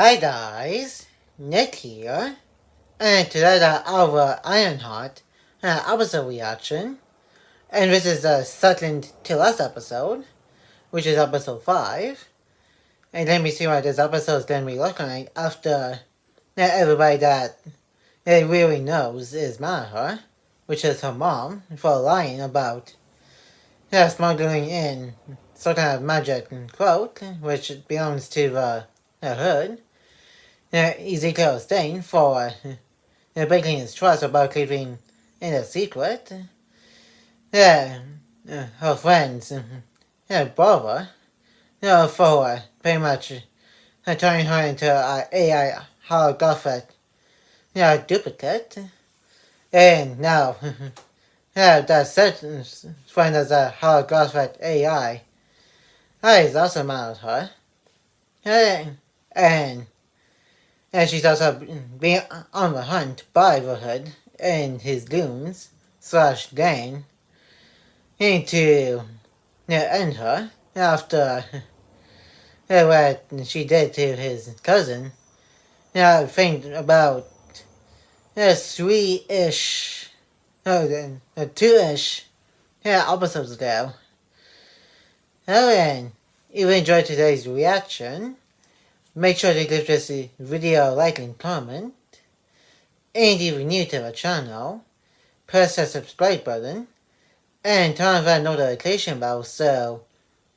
Hi guys, Nick here, and today our Ironheart episode reaction, and this is the second to last episode, which is episode 5, and let me see what this episode is going to be looking like after everybody that it really knows is mad at her, which is her mom, for lying about smuggling in some kind of magic quote, which belongs to the hood. Ezekiel Stain for breaking his trust about keeping it a secret. Yeah, her friends, brother, for pretty much turning her into an AI holographic duplicate. And now, that certain friend as a holographic AI is also mad at her. And And she's also being on the hunt by the Hood and his goons slash gang to end her after what she did to his cousin. Think about 3-ish, two-ish episodes ago. And if you enjoyed today's reaction, make sure to give this video a like and comment. And if you're new to the channel, press the subscribe button and turn on that notification bell so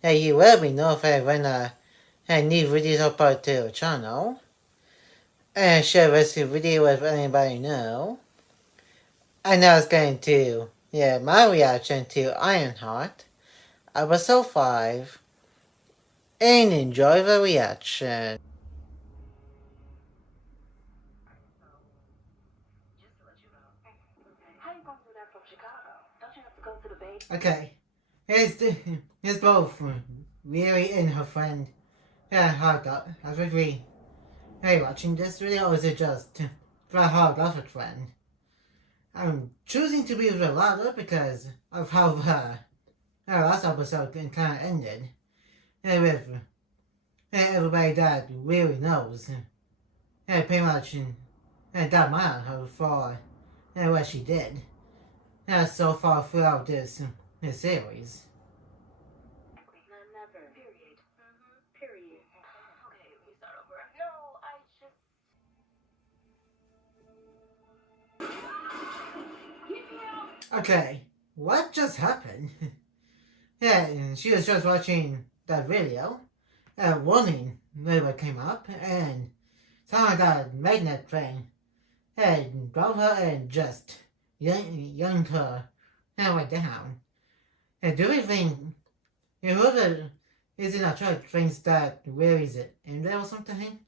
that you will be notified when a new videos upload to the channel. And share this video with anybody you know. And now it's going to my reaction to Ironheart, episode 5. And enjoy the reaction. Okay, here's both Mary and her friend. Hard I was really watching this video, or is it just for hard graphic friend? I'm choosing to be the latter because of how the last episode kind of ended. With everybody that really knows pretty much that mad her for what she did so far throughout this series. Okay, what just happened? She was just watching that video. Warning label came up, and someone got magnet thing and drove her and just yanked her right down. And do we think whoever is in a church thinks that where is it in there or something?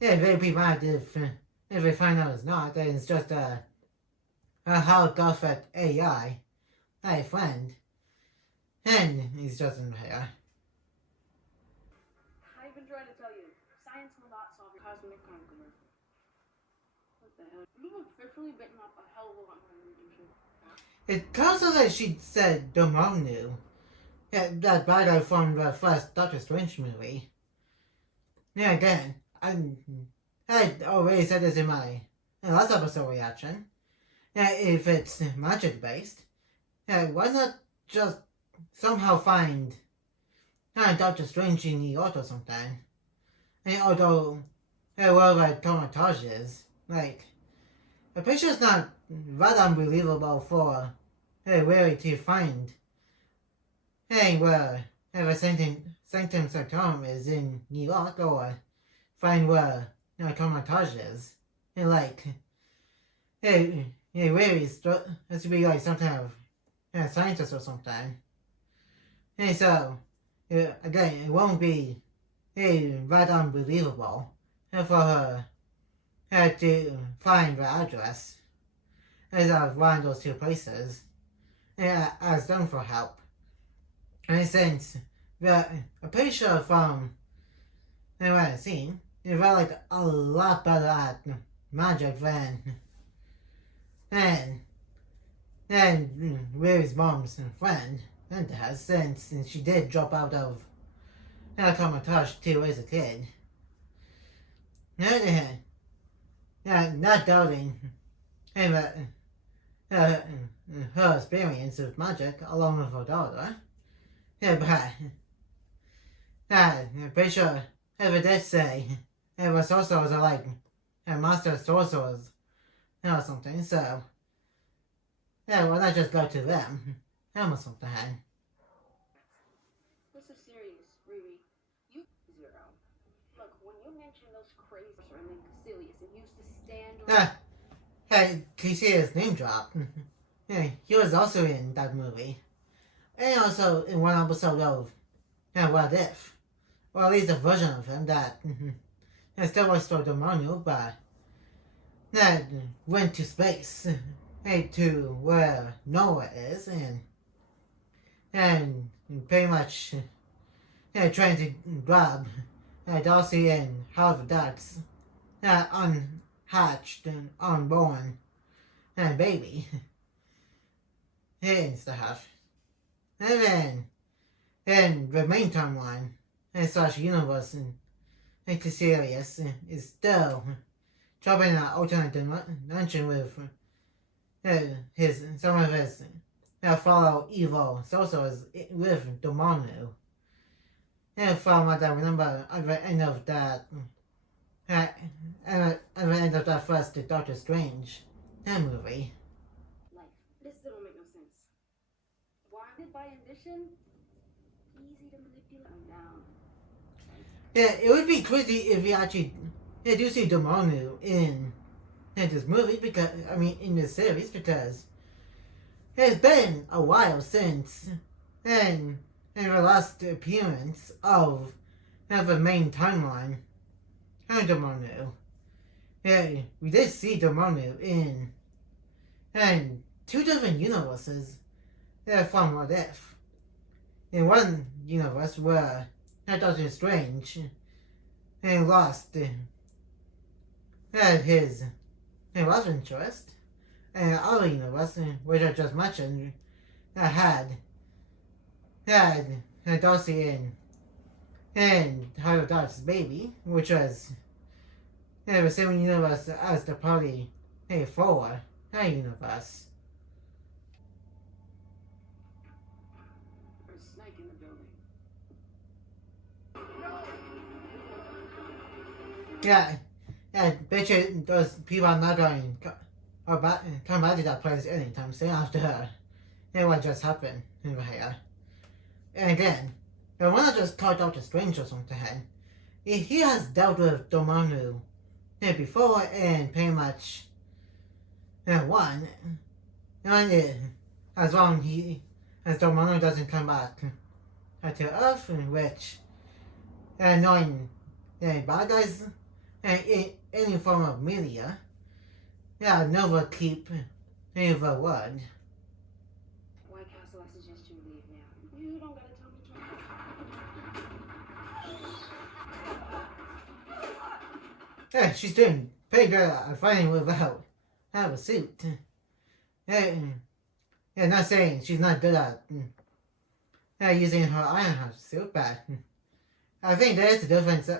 It'd really be mad if we find out it's not, that it's just a holographic AI, a friend, and he's just in here. I've been trying to tell you, science will not solve your cosmic conqueror. What the hell? You've officially bitten off a hell of a lot more than you should. It kind of like she said Dormammu. That bad guy from the first Doctor Strange movie. Again, I already said this in my last episode reaction. If it's magic based, why not just somehow find Doctor Strange in New York or something? Although, wherever Tomatage is, like, the picture's not that unbelievable for really to find where the Sanctum Sanctorum is in New York, or find where Tomatage is. Like, really has to be like some kind of scientist or something. So, again, it won't be that unbelievable for her to find the address of one of those two places as them for help. And since a picture from what I've seen, they're like a lot better at magic than Mary's mom's friend and has, since she did drop out of Tomatage too as a kid. Not doubting uh, her experience with magic along with her daughter. But I'm pretty sure Eva did say it was sorcerers are like master sorcerers or something, so why not just go to them? Or something. This is serious, Riri. You zero. Look, when you mention those crazy and then Caecilius and used to stand or Hey, Cliché name drop. He was also in that movie. And also in one episode of What If? Or at least a version of him that still works for Dormammu, but that went to space. To where Noah is, and pretty much trying to grab Darcy and Howard Ducks unhatched and unborn baby and stuff. And then in the main timeline slash universe Caecilius is still traveling an alternate dimension with some of his fellow evil sorcerers with Dormammu. And from what I remember at the end of that at the end of that first Doctor Strange movie. life. This still don't make no sense. Blinded by ambition? Easy to manipulate. I'm down. It would be crazy if we actually do see Dormammu in this movie, because in this series, because it's been a while since and the last appearance of the main timeline Dormammu. We did see Dormammu in two different universes from What If. In one universe where Doctor Strange lost his love interest, and the other universe, which I just mentioned, had Darcy and Howard Duck's baby, which was the same universe as the Party 4 universe. There's a snake in the building. Bet you those people are not going or come back to that place anytime soon after her. What just happened over here. And again, I want to just call Doctor Strange or something. He has dealt with Dormammu before and pretty much won. And as long as Dormammu doesn't come back to Earth, which knowing bad guys any form of media, never keep the word. White Castle, I suggest you leave now. You don't gotta tell me twice. She's doing pretty good at fighting without a suit. Not saying she's not good at using her Ironheart suit, but I think there is a difference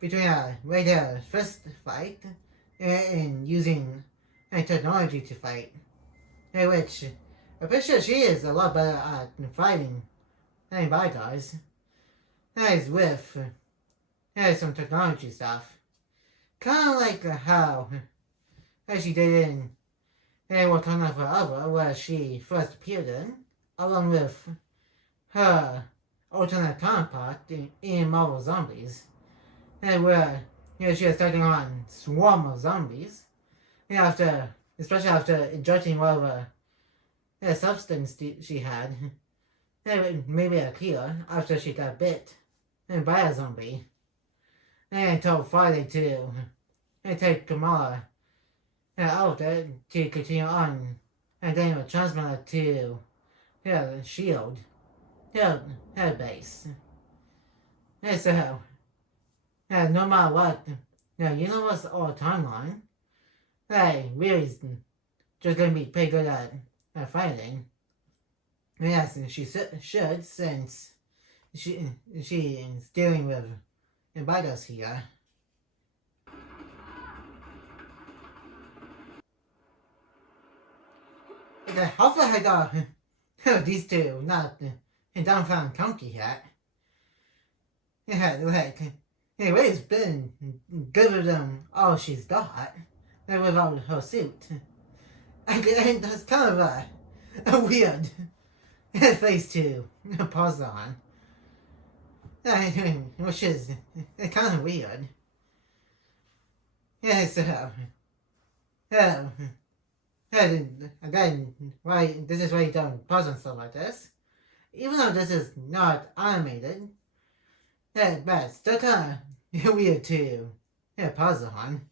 between a regular fist fight and using technology to fight, which I'm pretty sure she is a lot better at fighting than bad guys. That is with some technology stuff. Kind of like how she did in Wakanda Forever, where she first appeared in, along with her alternate counterpart in Marvel Zombies, where she was taking on swarm of zombies, especially after injecting whatever substance she had, maybe a cure after she got bit by a zombie, and told Friday to take Kamala out there to continue on, and then transfer her to Shield, her base. And so, no matter what, universe or timeline, really is just gonna be pretty good at fighting. Yes, she should, since she is dealing with Imbidos here. hopefully I got these two not in downtown county yet. Yeah, like, anyway, it's been given them all she's got, without her suit. And that's kind of a weird face to pause on. Which is kind of weird. Yeah, so, again, why this is why you don't pause on stuff like this. Even though this is not animated, but it's still kind of weird to pause on.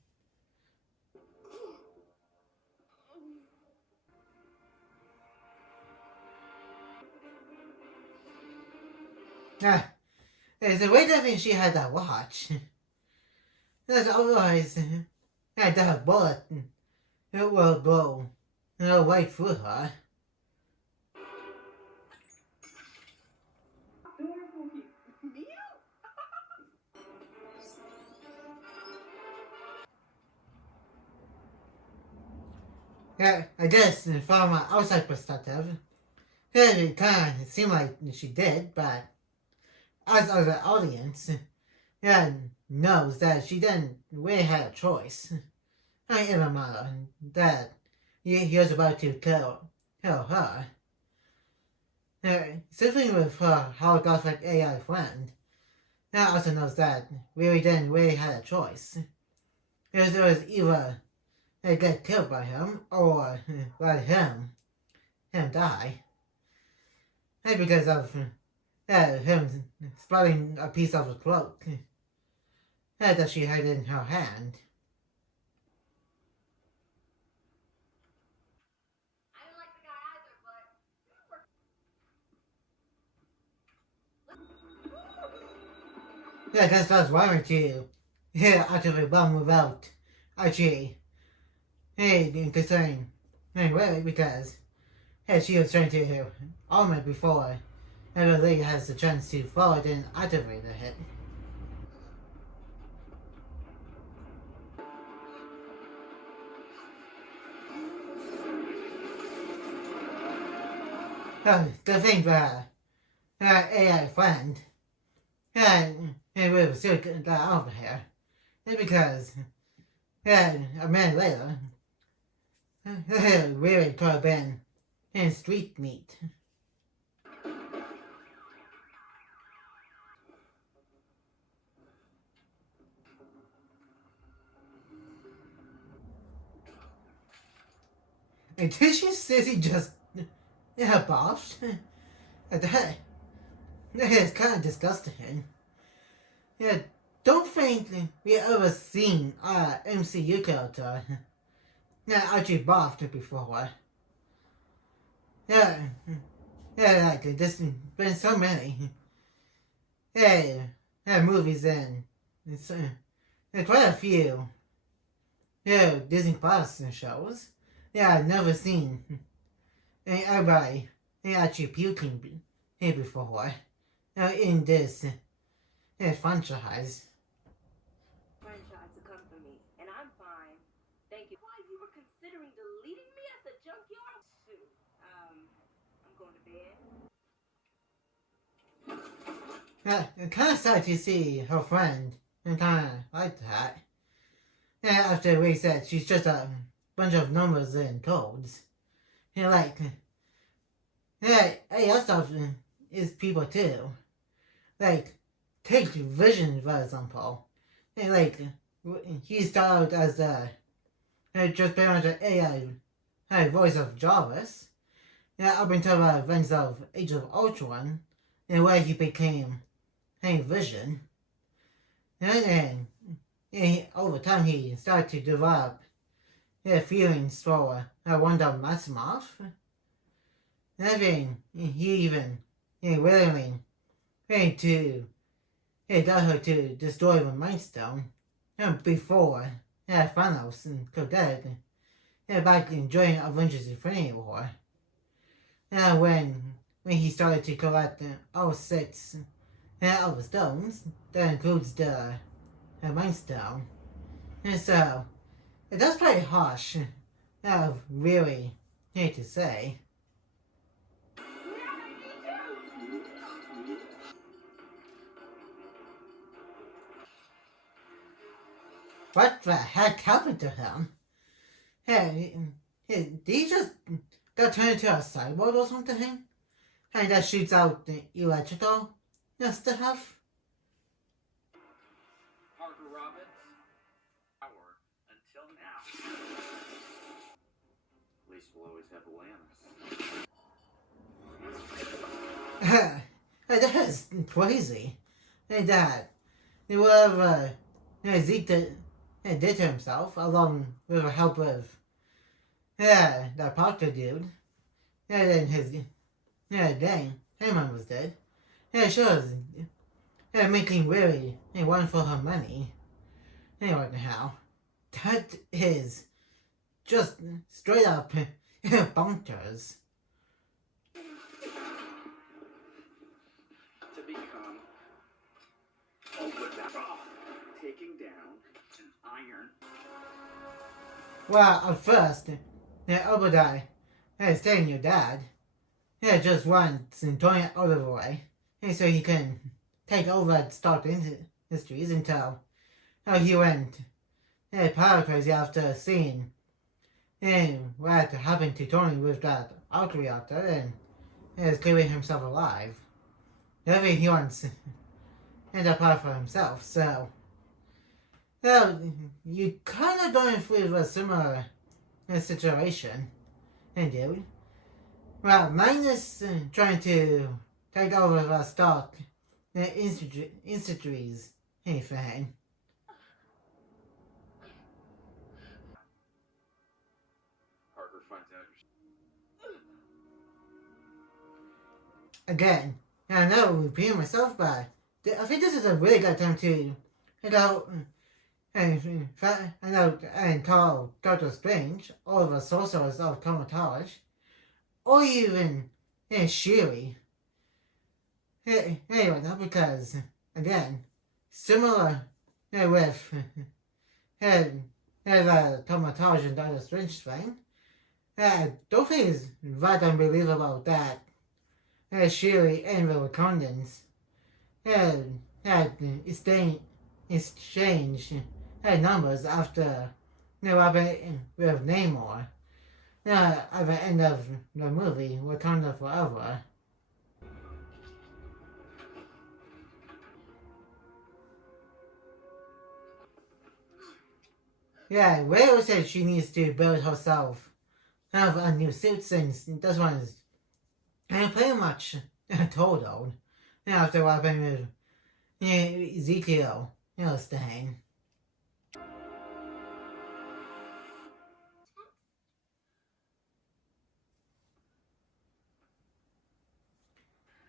It's a way that she had that watch. Because otherwise, that bullet, it will go right through her. Yeah, I guess from an outside perspective, it kind of seemed like she did, but as the audience, knows that she didn't really have a choice. Even matter that he was about to kill her. Simply with her holographic AI friend, also knows that really didn't really have a choice. Because it was either get killed by him or let him die. Because of him spotting a piece of a cloak that she had in her hand. I don't like the guy either, but Yeah, because that's why to actively bomb without Archie considering really because she was trying to arm it before everybody has the chance to forward and activate the hit. The thing that her AI friend we will still get over here is because a minute later really could have been in street meat. And did she say just boffed? That is kind of disgusting. Yeah, don't think we ever seen MCU character actually boffed before. Yeah, like there's been so many movies and it's quite a few Disney Plus shows. I've never seen everybody actually puking before in this franchise. Franchise to come for me, and I'm fine. Thank you. Why you were considering deleting me at the junkyard? Shoot. I'm going to bed. Kind of sad to see her friend and kind of like that. After we said she's just a bunch of numbers and codes. Like, other stuff is people too. Like, take Vision for example. Like, he started out as just pretty much an AI voice of Jarvis. Up until the events of Age of Ultron, where he became Vision. And over time he started to develop feelings for Wanda Maximoff. I mean, he even willingly to got her to destroy the Mind Stone before Thanos could get it back during Avengers Infinity War. When he started to collect all 6 of the stones, that includes the Mind Stone. And so, that's pretty harsh of really hate to say. What the heck happened to him? Hey, did he just got turned into a cyborg or something? And that shoots out the electrical stuff? Parker Robbins, power until now. At least we'll always have Alanis. That is crazy. Hey, Dad, whatever Zeke did to himself, along with the help of that Parker dude, then his dang, Heyman was dead. Yeah, sure, making really one for her money. Anyway, now, that is just straight up bonkers. To become taking down an iron. Well, at first, Obadiah is telling your dad, just wants and throwing it out of the way, so he can take over Stark Industries until he went power crazy after seeing what happened to Tony with that arc reactor and is clearing himself alive. Whatever he wants that power for himself, so you kind of going through a similar situation, dude. Well, minus trying to take over the Stark Industries anything. Parker finds out. Again, I know I'm repeating myself, but I think this is a really good time to and call Doctor Strange or the Sorcerers of Comatage, or even Shiri. Anyway, not because, again, similar with the Comatage and Doctor Strange thing, don't think it's that unbelievable that Shiri and the Wakandans had exchanged numbers after Robin with Namor at the end of the movie Wakanda Forever. Yeah, Ray said she needs to build herself a new suit since this one is pretty much totaled after what happened with Ezekiel staying.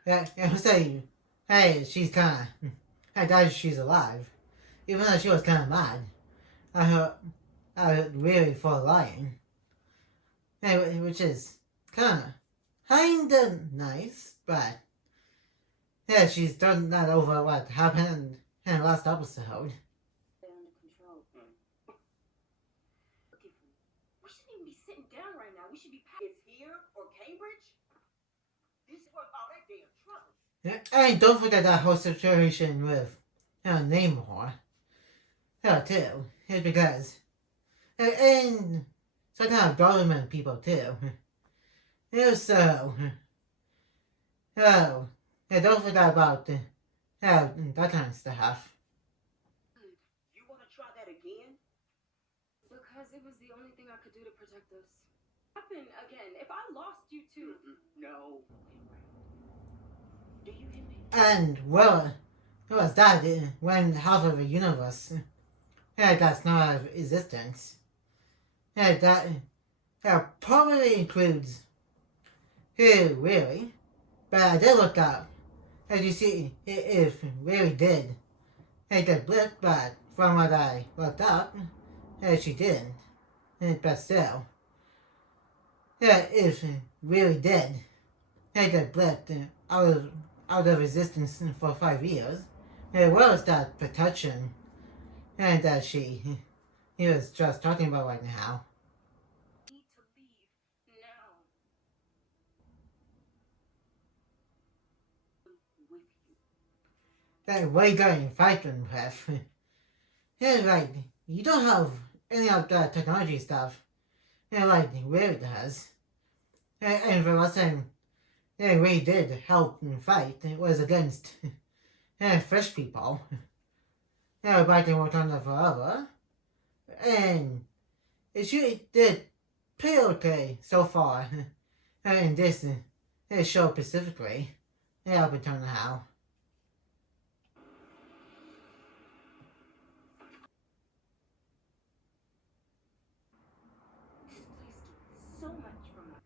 Yeah, I'm saying, hey, she's kind of, I doubt she's alive, even though she was kind of mad. I really for lying. Anyway, which is kinda nice, but she's done that over what happened in the last episode. They're under control. We shouldn't even be sitting down right now. We should be. It's here or Cambridge. This is worth all that damn trouble. And don't forget that whole situation with Namor. Too. It's because and some kind of government people too. So don't forget about that kind of stuff. You want to try that again? Because it was the only thing I could do to protect us. Happen again. If I lost you too. No. Do you hear me? And well, it was that when half of the universe that's not of existence. That probably includes who really. But I did look up. As you see, if really did the blip, but from what I looked up, she didn't. But still, if really did the blip out of existence for 5 years, it was that protection that he was just talking about right now. Need to leave now. that way going fighting with. Yeah, like, you don't have any of the technology stuff. Yeah, like Ray does. And the last time Ray did help fight, it was against fresh people. Back in Wakanda Forever. And it really did pretty okay so far. In this show specifically. Up until now. This place took so much from us.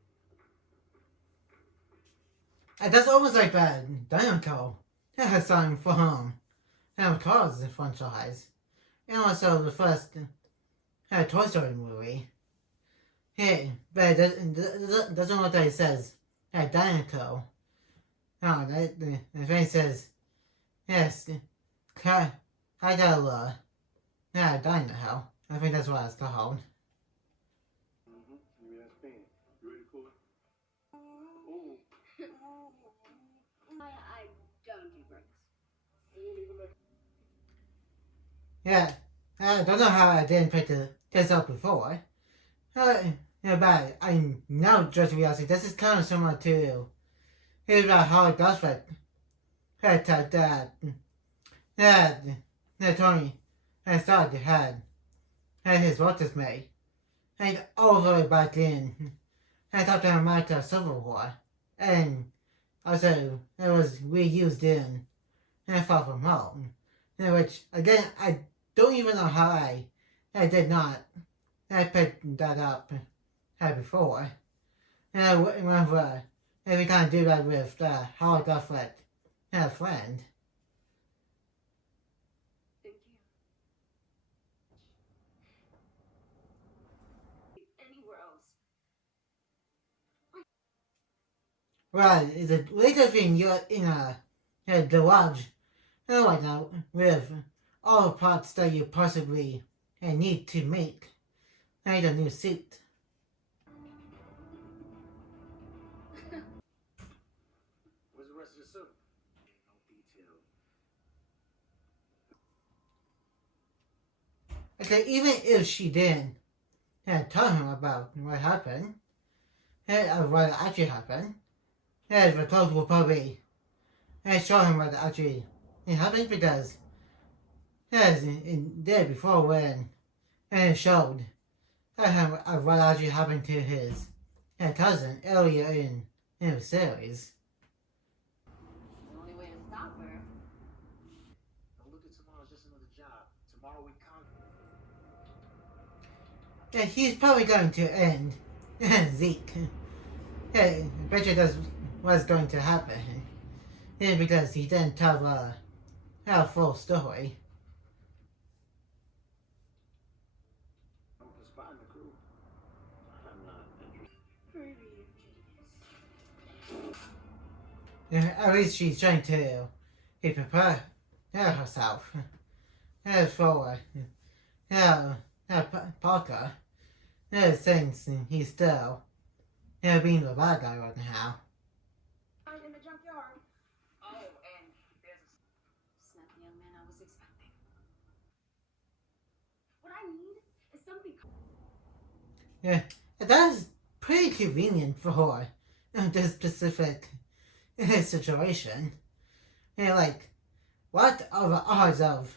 And that's almost like that Dinoco song from Cars franchise. And also the first Toy Story movie. Hey, but it doesn't look like it says Dinoco. No, the thing says, yes, I got Dino. I think that's what it's called. Give me that pen. You ready for it? Oh. I don't do breaks. You didn't even make Yeah, I don't know how I didn't pick this up before. But I now just realizing this is kind of similar to here's how it does it. That Tony and Stark had his watches made. And all the way back in, I thought that might have Civil War. And also, it was reused in Far From Home. Which, again, I don't even know how I did not pick that up before. And I remember every time I do that with the holographic friend. Thank you. Anywhere else. Well, it's a later thing you're in a garage right now with all the parts that you possibly need to make a new suit. Where's the rest of the suit? No detail. Okay, even if she didn't tell him about what happened, what actually happened, the clothes will probably show him what actually happened because it did before when it showed what actually happened to his cousin earlier in the series. The only way to stop her. Don't look at tomorrow as just another job. Tomorrow we conquer. Yeah, he's probably going to end Zeke. Yeah, I bet you that's what's going to happen. Yeah, because he didn't tell a full story. The spot in the crew. I'm not interested. Yeah, at least she's trying to prepare herself for Parker. Since he's still being the bad guy right now. In the junkyard. Oh, and there's it's not the young man I was expecting. What I need is something. Yeah, that's pretty convenient for this specific situation. Yeah, like, what are the odds of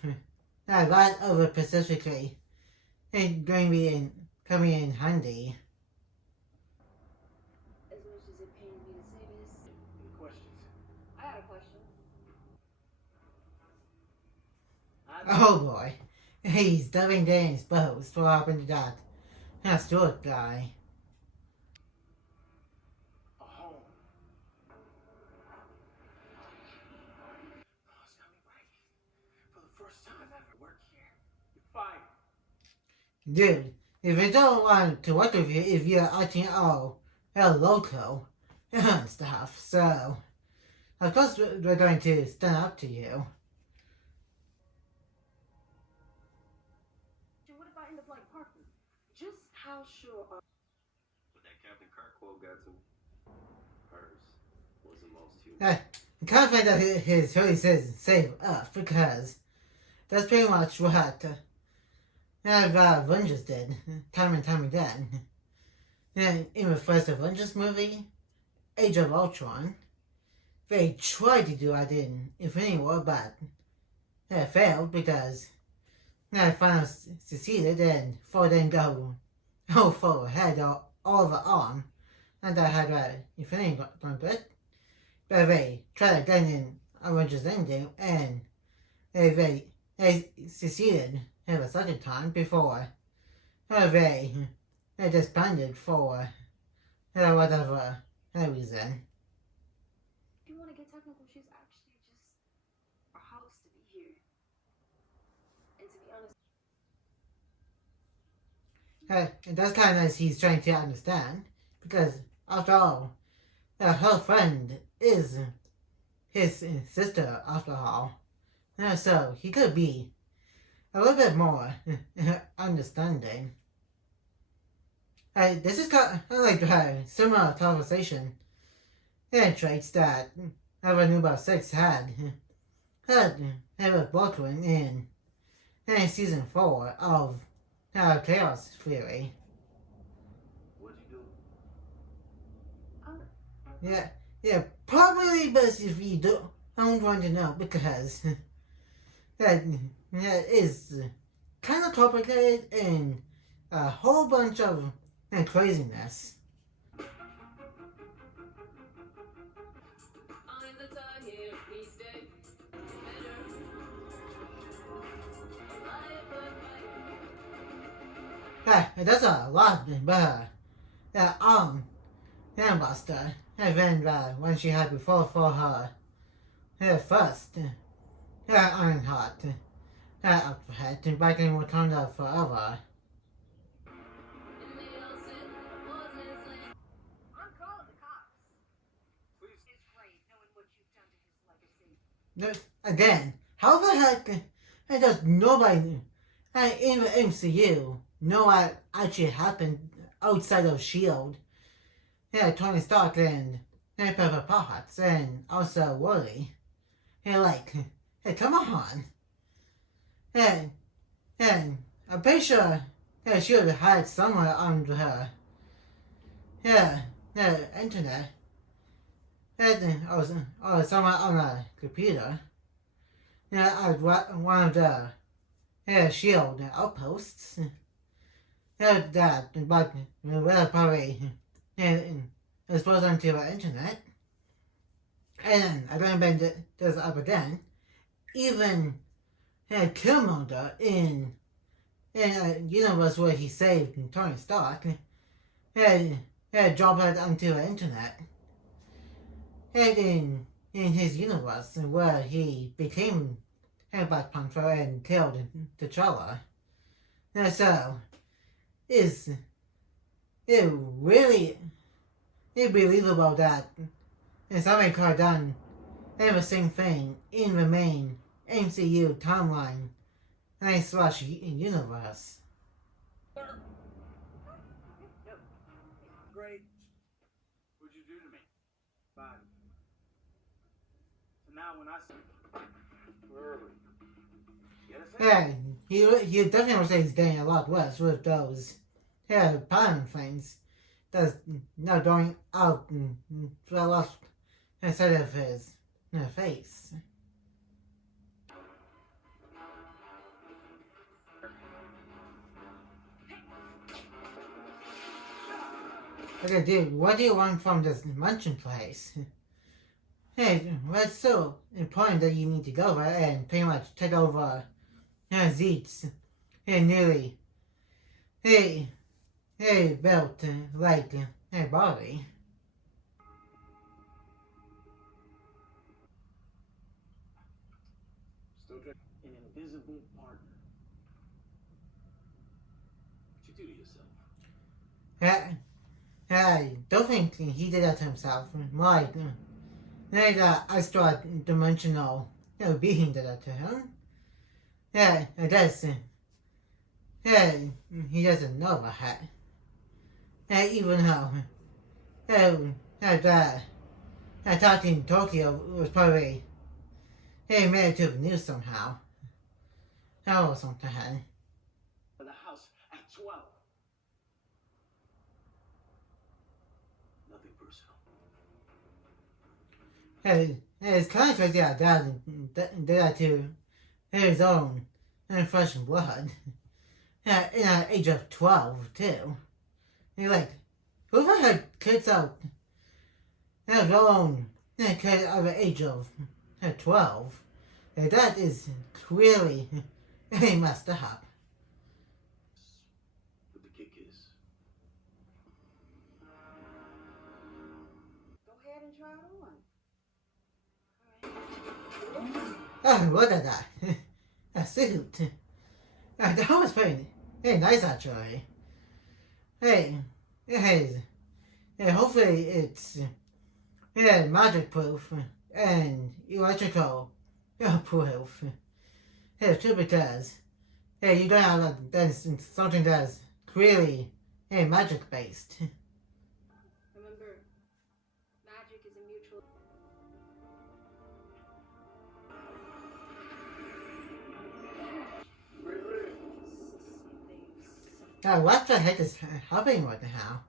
that over specifically coming in handy? As much as it pained me to say this, Any questions? I got a question. Oh boy, he's diving down exposed what happened to that Stewart guy. A home. Oh, it's coming right. For the first time ever. Work here. You're fired. Dude, if you don't want to work with you if you're acting all local and stuff, so of course we're going to stand up to you. What if I end up like Parker? Just how sure are But that Captain Kirk quote got to me. Hers was the most human. kind of think that his really says save Earth because that's pretty much what Avengers did time and time again. And in the first Avengers movie, Age of Ultron, they tried to do that in Infinity War, but they failed because Thanos succeeded and Thor didn't go full ahead all the arm, and I had Infinity Gauntlet. But they tried again in Avengers Endgame, and they succeeded the second time before they disbanded for whatever reason. If you want to get technical, she's actually just a house to be here. And to be honest, And that's kind of nice he's trying to understand, because after all, her friend is his sister after all. So he could be a little bit more understanding. This is kind of like similar conversation traits that Avenue 6 had with Baldwin in season 4 of Chaos Theory. What'd you do? Yeah, probably best if you don't want to know, because that is kind of complicated and a whole bunch of craziness. That's a lot, but Buster, even when she had before for her first Ironheart outfit back in Wakanda Forever. I'm calling the cops. Please. It's great knowing what you've done to his legacy. Again, how the heck does nobody in the MCU know what actually happened outside of S.H.I.E.L.D.? Tony Stark and Pepper Potts and also Wally. Come on. And I'm pretty sure she would have had somewhere on her internet. Or somewhere on a computer. At one of the S.H.I.E.L.D. outposts. That, but will probably exposed onto the internet. And I don't think this up again. Even Killmonger in a universe where he saved Tony Stark had dropped it onto the internet. And in his universe where he became Black Panther and killed T'Challa. So is it really believable that somebody could have done the same thing in the main MCU timeline slash universe? Great. What'd you do to me? Fine. So now when I see early. He definitely would say he's getting a lot worse with those pattern things that's now going out to the left side of his face. Okay, dude, what do you want from this mansion place? What's so important that you need to go there and pretty much take over Zeke's nearly built like body? Still an invisible partner. What'd you do to yourself? I don't think he did that to himself. Like extra dimensional being did that to him. I guess he doesn't know about that. Even though that I thought in Tokyo was probably made it to the news somehow. That was something. For the house at 12. Nothing personal. Hey, it's kind of crazy how Dad did that to his own flesh and blood. In the age of 12, too. You're like, whoever had kids out, their own kid of the age of 12, that is clearly messed up. What the kick is. Go ahead and try it on. Oh, look at that. A suit. That was very nice, actually. Hey, hopefully it's magic proof and electrical proof. Too, because you don't have that's something that's clearly magic based. Remember, magic is a mutual. Now, what the heck is happening right now?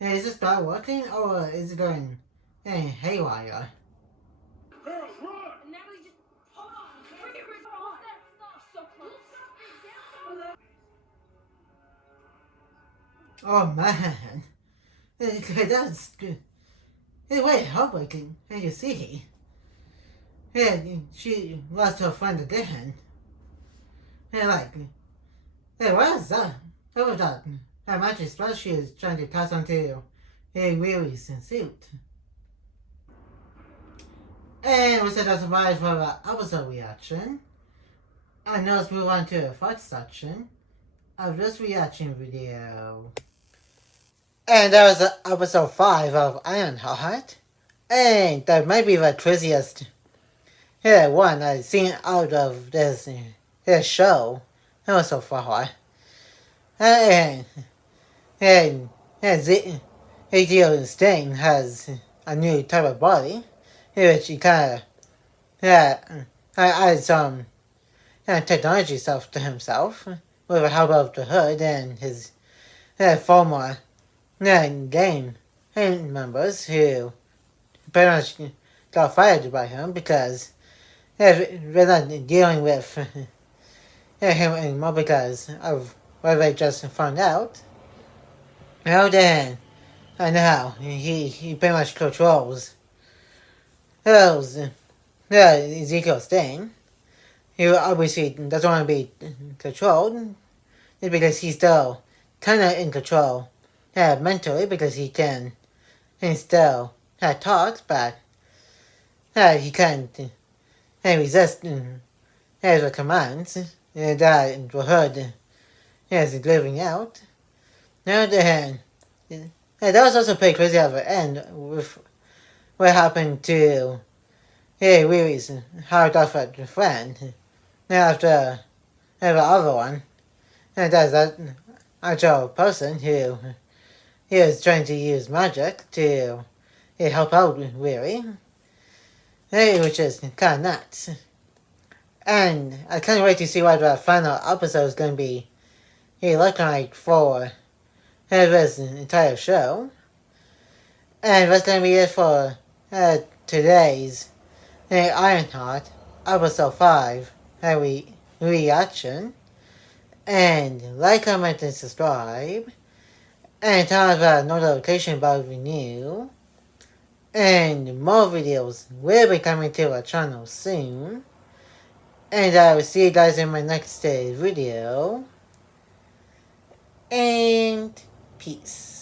Is this guy working or is it going haywire? Girls, run! And Natalie just hold on. Where all that stuff? So close. Oh man, that's good. Hey, wait, heartbreaking. And you see, she lost her friend again. Like, what is that? What was that? How much spell she is trying to cast onto Riri's suit. And we said a surprise for our episode reaction. And now let's move on to the first section of this reaction video. And that was episode 5 of Ironheart. And that might be the craziest one I've seen out of this show. That was so far. And ATO Sting has a new type of body, which he kind of added some technology stuff to himself with the help of the Hood and his former gang members who pretty much got fired by him because they're not dealing with him anymore because of what they just found out. Well then, I know he pretty much controls Ezekiel Sting, who obviously doesn't want to be controlled because he's still kind of in control mentally because he still talk, but he can't resist the commands that were heard living out. Now then, that was also pretty crazy at the end with what happened to Riri's hard-offered friend after the other one. And that's that actual person who is trying to use magic to help out Riri, which is kind of nuts. And I can't wait to see what the final episode is going to be looking like for this entire show. And that's going to be it for today's Ironheart episode 5 reaction. And like, comment, and subscribe. And turn on the notification bell if you're new. And more videos will be coming to our channel soon. And I will see you guys in my next video. And peace.